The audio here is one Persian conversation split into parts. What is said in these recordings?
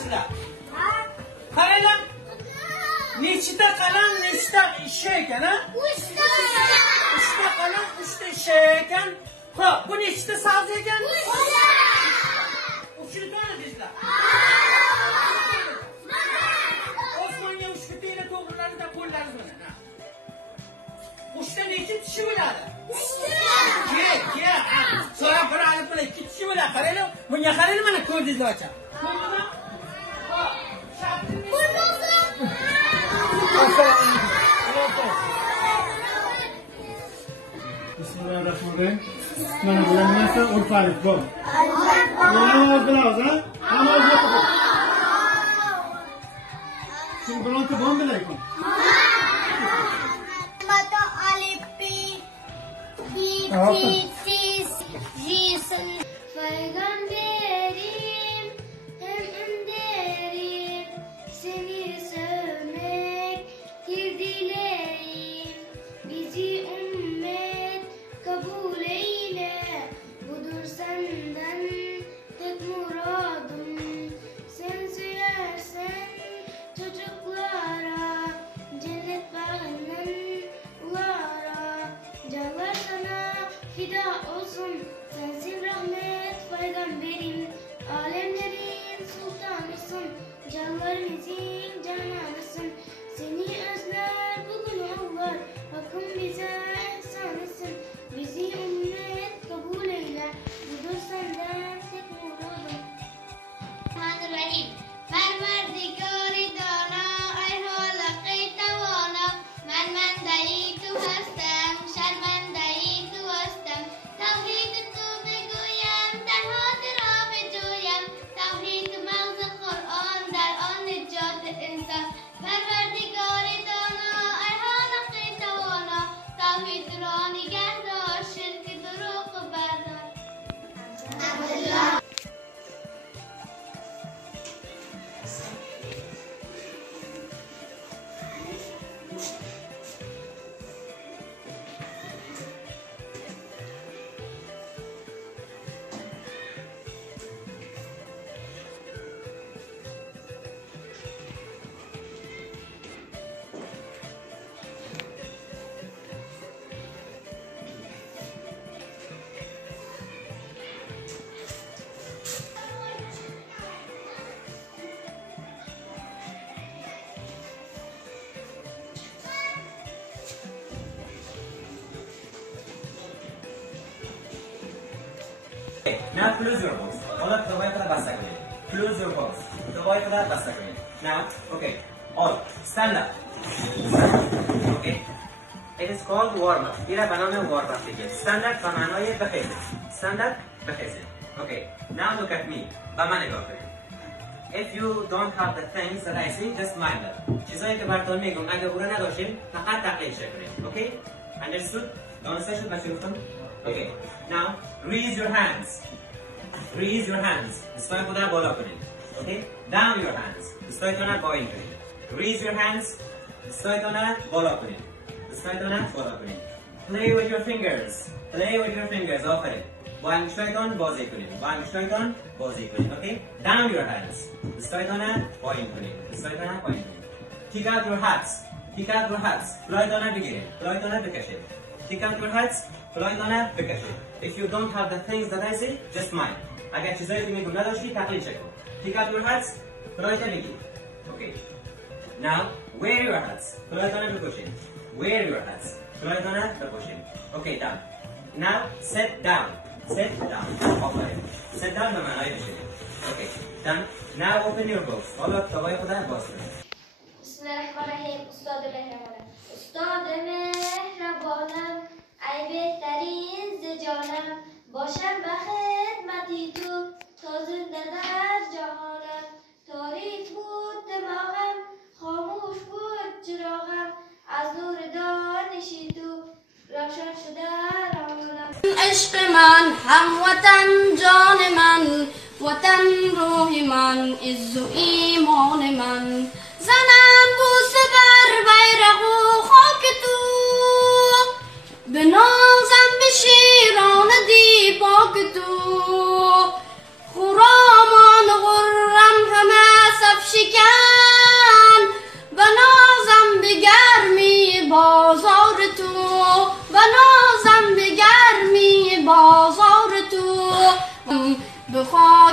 sizlar? Qaranglar. Nechta qalam, nechta ishi ekan, ha? 3ta. 3ta qalam, 3ta ishi ekan. Xo'p, bu nechta sabzi ekan? 3ta. Uchta deysizlar. Osmonga uchta tela to'g'rilarida qo'llaringiz bilan. Uchta necha tishi bo'ladi? 3ta. Ke. So'rab bir olib bilan 2 tishi bo'ladi. Qaranglar, bunga qaranglar, mana ko'zingizni oching. Ko'rdingizmi? Xo'p, Bismillahirrahmanirrahim. Mana bular narsa urfalik bu. Namoz bilan, ha? Namoz o'qib. Kim bironta bomba ekan? Mata alipi bitis jisin peygamberim hem önderim seni sevmek bir dileğim bizi ümmet kabul eyle budur senden tek muradım sen söylersen çocuklara cennet bağından ulara canlar sana fida olsun sensin rahmet peygamberim alemlerin sultanısın canlarımızın cananısın seni özler bugün ağlar hakkın bize ihsanısın bizi ümmet kabul eyle budur senden tek muradım. Bismillahirrahmanirrahim. Perverdigari dana ay halaqi tawana man daitu hastam sharman daitu hastam tawhid tu beguyam tahad rabe joyam tawhid mawz Qur'an dar an nijat insan Perverdigari dana ay halaqi tawana tawhid rani gahdar shirk duruq bardar. Abdullah. Now close your books. All of the way to the bus again. Close your books. The way to the bus again. Now, okay. All stand up. Okay. It is called warm up. Here I am warm up. Stand up. Stand up. Okay. Now look at me. If you don't have the things that I say, just mind them. چیزایی که براتون میگم اگه برو نداشتین فقط تقلید کنید. Okay? Understood? Don't say should I Okay. Now raise your hands. Raise your hands. استای خدا بالا کنید. Okay? Down your hands. استایتون پایین کنید. Raise your hands. استایتون بالا کنید. استایتون بالا کنید. Play with your fingers. Play with your fingers. آفرین. با انگشتایتون بازی کنید. با انگشتایتون بازی کنید. Okay? Down your hands. استایتون پایین کنید. استایتون پایین کنید. Kick out your hats. Kick out your hats. فلایتون بگیرید. فلایتون بکشید. Kick out your hats. فلایتون بکشید. If you don't have the things that I say, just mind. اگر چیزایی که میگم نداشتی تقلید کن. Kick out your hats. فلایتون بگیرید. Okay. Now wear your hats. فلایتون بکشید. Wear your hats. فلایتون بکشید. Okay, done. Now sit down. Sit down. Sit down به معنای بشید. Okay, done. Now open your books. حالا کتابای خودت باز کنید. Bismillahirrahmanirrahim. Ustad mehrabanım. Ustad mehrabanım. Ey behtarin zicanım. Başım be khidmeti tu. Ta zinde der cahanım. Tarik بود دماغم. خاموش بود چراغم. از نور دانشی تو. روشن شده روانم. عشق من هم وطن جان من. وطن روح من. عز و ایمان من. زنم بوسه بر بیرق و خاک تو به نازم به شیران دیباک تو خرامان غرم همه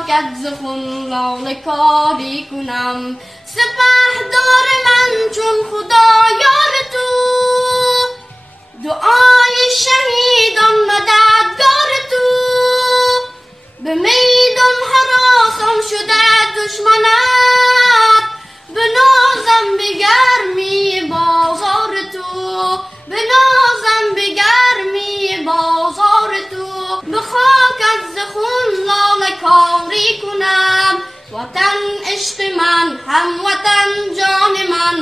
خاک از خون لاله کاری کنم سپهدار من چون خدا یار تو دعای شهیدان مددگار تو به میدان هراسان شده دشمنت به نازم به گرمی بازار تو به نازم به گرمی بازار تو به خاک از خون لاله کاری کنم وطن عشق من هموطن جان من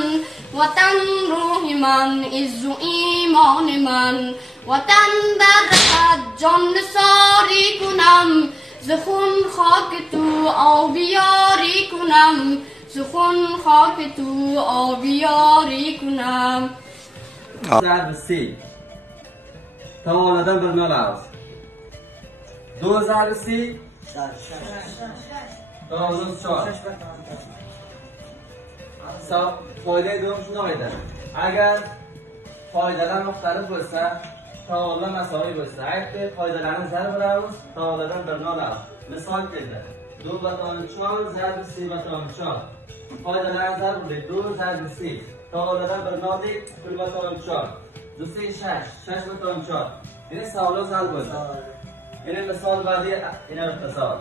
وطن روح من عز و ایمان من وطن در خد جان نثاری کنم ز خون خاک تو آبیاری کنم ز خون خاک تو آبیاری کنم. ضرب سی توانادن بر نلاز دو ضرب سی دوازده چهار فایده دومشون آیده اگر فایده‌لر مختلف باشه تعالی مساوی باشه اگر فایده‌لرن ضرب راوز تعالیدن بر نلاز مثال کرده 2 و 4 ضرب 3 و 4 فایده‌لرن ضرب بوده 2 ضرب 3 تعالیدن بر نادی 2 و 4 2 3 6 و 4 این سوالا ضرب باشه این مثال بعدی این اختصار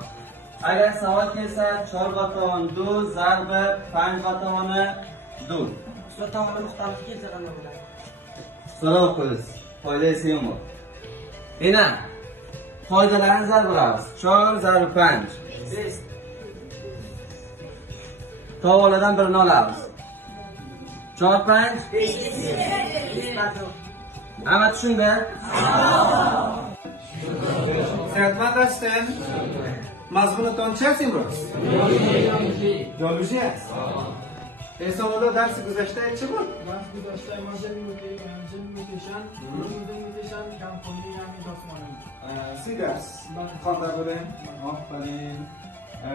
اگر سوال کیسه 4 و 2 ضرب 5 و 2 تعامل مختلفی که زدن نبودن سلام خودست فایده سیومو اینه فایده لرن ضرب راست 4 ضرب 5 تعالیدن بر نلاز 4 5 همتشون به صحتمند هستن؟ مضمونتان چه هست امروز؟ بیولوژی هست. احسان درس گذشته چه بود؟ درس گذشته ما زمین میکشن کمپانی همین داستانه 3 درس خوانده بودیم آفرین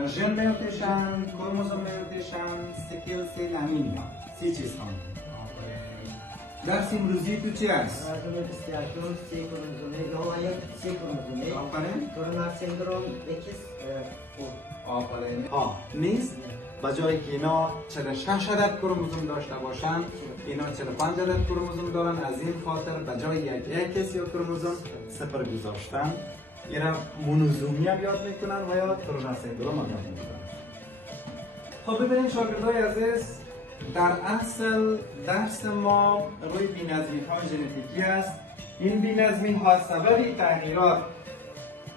ژن میوتیشن کروموزوم میوتیشن سیکل سیل انیمیا 3 چیز خواندیم درس امروزی تو چی هست؟ استیاتون سی کروموزومی نوعیت سی کروموزومی آفرین تورنر سندروم اکس آفرین نیست با جایی که اینا 46 عدد کروموزوم داشته باشن اینا 45 عدد کروموزوم دارن از این خاطر به جای یک اکس یا کروموزوم 0 گذاشتن اینا مونوزومی هم یاد میکنن و یا تورنر سندروم هم یاد میکنن. خب ببینید شاگردای عزیز در اصل درس ما روی بی‌نظمی های ژنتیکی است. این بی‌نظمی ها سبب تغییرات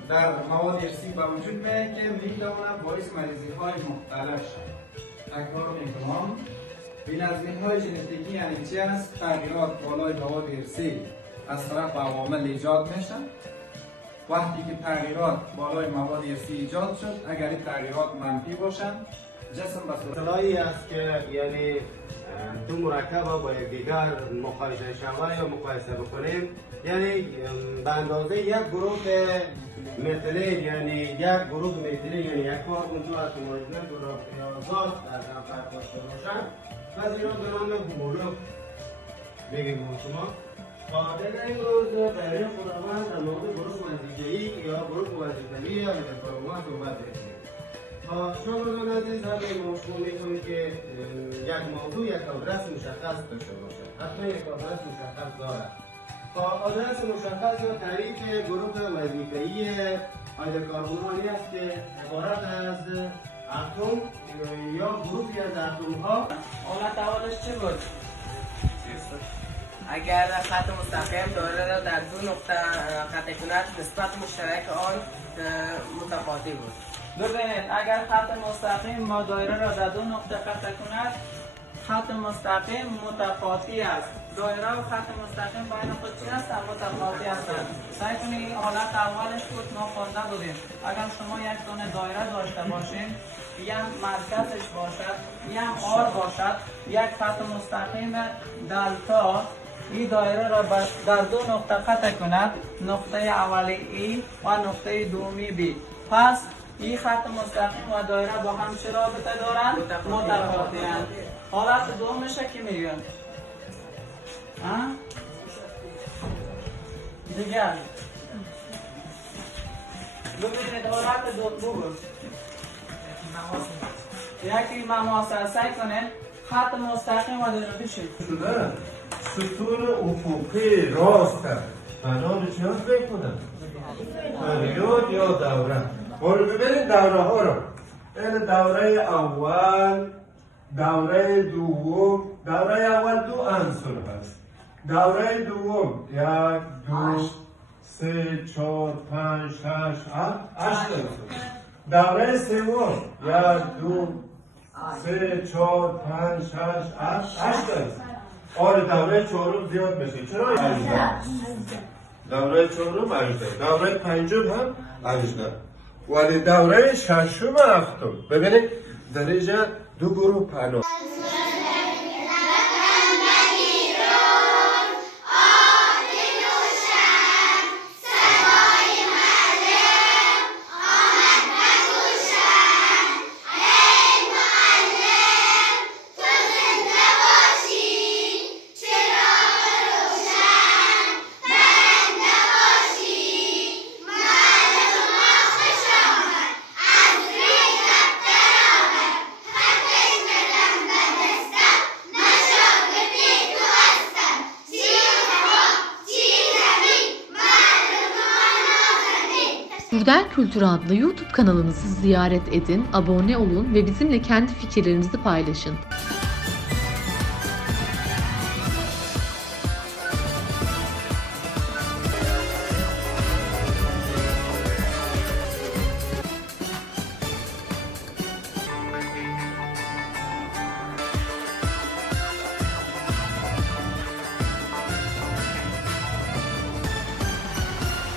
در مواد ارثی به وجود میاد که میتواند باعث مریضی های مختلف شد. تکرار میکنم بی‌نظمی های ژنتیکی یعنی چی است؟ تغییرات بالای مواد ارثی از طرف عوامل ایجاد میشن. وقتی که تغییرات بالای مواد ارثی ایجاد شد اگر این تغییرات منفی باشند جسم به اصطلاحی است که یعنی دو مرکب با یکدیگر مقایسه شود یا مقایسه بکنیم یعنی به اندازه یک گروه متیل یعنی یک گروه متیل یعنی یک کاربن تو اتم‌های گروه پیازات در هم فرق داشته باشند و زیرا به نام هومولوگ میگیم شما قاعده امروز برای خداوند در مورد گروه وظیفه‌ای یا گروه وظیفه‌ای یا متفاوت صحبت می‌کنیم. شما عزیز همه مشغول میکنید که یک موضوع یک آدرس مشخص داشته باشد حتما یک آدرس مشخص دارد آدرس مشخص یا تعریف گروه وظیفه‌ای آیده کاربنانی است که عبارت از اتم یا گروهی از اتم ها حالت اولش چه بود؟ اگر خط مستقیم دایره را در دو نقطه قطع کند نسبت مشترک آن متفاوتی بود. ببینید اگر خط مستقیم با دایره را در دو نقطه قطع کند خط مستقیم متفاوتی است. دایره و خط مستقیم بین خود چی هستند؟ متفاوتی هستند. سعی کنید حالت اولش بود ما خوانده بودیم اگر شما یک دونه دایره داشته باشین یک مرکزش باشد یک آر باشد یک خط مستقیم دلتا این دایره را در دو نقطه قطع کند نقطه اولی ای و نقطه دومی بی پس این خط مستقیم و دایره با هم چه رابطه دارند؟ متفاوتی هستند. حالت دومش که میگن دیگر ببینید حالت دوم یکی مماسه سعی کنین خط مستقیم و داره بشید. ستون افقی راست بنا به چی ها فکر کنم؟ پریود یا دوره. برو ببینید دوره ها رو. این دوره اول، دوره دوم. دوره اول دو عنصر هست. دوره دوم 1 2 3 4 5 6 7 8 عنصر. دوره سوم 1 2 3 4 5 6 7 8 عنصر. آره دوره چهارم زیاد میشه. چرا؟ 18. دوره چهارم 18. دوره پنجم هم 18. ولی دوره ششم هفتم ببینید در اینجا دو گروه پناه. Kürden Kültürü adlı YouTube kanalımızı ziyaret edin, abone olun ve bizimle kendi fikirlerinizi paylaşın.